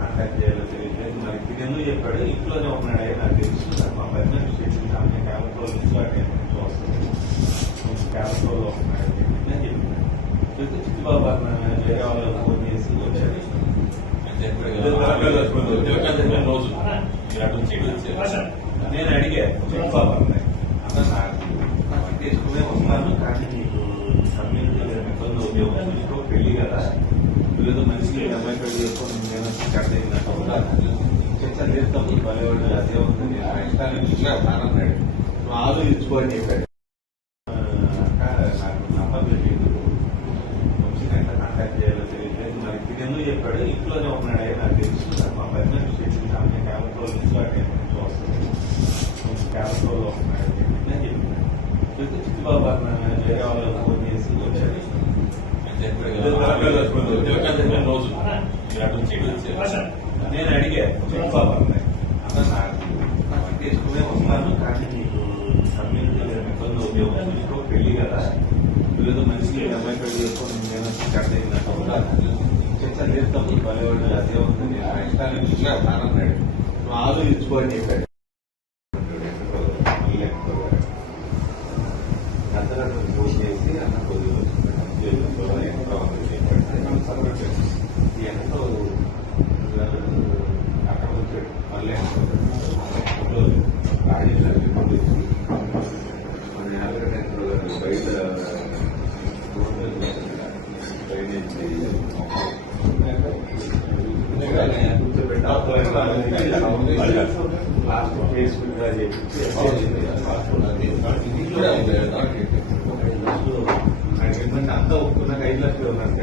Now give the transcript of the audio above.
Contact చేయాలో తెలియదు. మరి ఇది ఎందుకు చెప్పాడు, ఇంట్లోనే ఉన్నాడే నాకు తెలుసు. మా పర్సనల్ స్టేషన్ ఆమె క్యాబినెట్లో నుంచి అటెండ్ వస్తుంది, క్యాబినెట్లో ఉన్నాడు అని చెప్పాడు. చిట్టుబాబు అన్న వేరే వాళ్ళు ఫోన్ చేసి వచ్చాడు. నేను అడిగా చిట్టుబాబు అన్నాయి అన్న నాకు తీసుకునే వస్తాను, కానీ నీకు కమ్యూనిటీ మెథడ్లో ఉద్యోగం చూసుకో, పెళ్లి కదా ఏదో మనిషికి అమ్మాయి పెళ్లి చేసుకొని నేను కట్ అయిందంట చర్చ చేస్తాం బలేవాడు అదే ఉంది. నేను ఇష్టాన్ని అన్నాడు, నువ్వు ఆలోచించుకో అని చెప్పాడు. నాకు నంబర్ తెలియదు, ఎంత కాంటాక్ట్ చేయాలో తెలియదు. మరి ఇది ఎందుకు చెప్పాడు, ఇంట్లోనే ఉన్నాడే నాకు తెలుసు. మా పర్సనల్ స్టేషన్ ఆమె క్యాబినెట్లో నుంచి అటెండ్ వస్తుంది, క్యాబినెట్లో ఉన్నాడు అని చెప్పాడు. చిట్టుబాబు అన్న వేరే వాళ్ళు ఫోన్ చేసి వచ్చాడు. నేను అడిగా చిట్టుబాబు అన్నాయి అన్న నాకు తీసుకునే వస్తాను, కానీ నీకు కమ్యూనిటీ మెథడ్లో ఉద్యోగం చూసుకో, పెళ్లి కదా ఏదో మనిషికి అమ్మాయి పెళ్లి చేసుకొని నేను కట్ అయిందంట చర్చ చేస్తాం బలేవాడు అదే ఉంది. నేను ఇష్టాన్ని అన్నాడు, నువ్వు ఆలోచించుకో అని చెప్పాడు. అర్ధరాత్రి ఫోన్ చేసి అన్న కొద్దిగా ఈ ఎంతో అక్కడ వచ్చాడు. మళ్ళీ బయట లాస్ట్ ఫేస్బుక్ గా చెప్పి అంతా ఒప్పుకున్నాక 5 లక్షలు ఉన్నాను.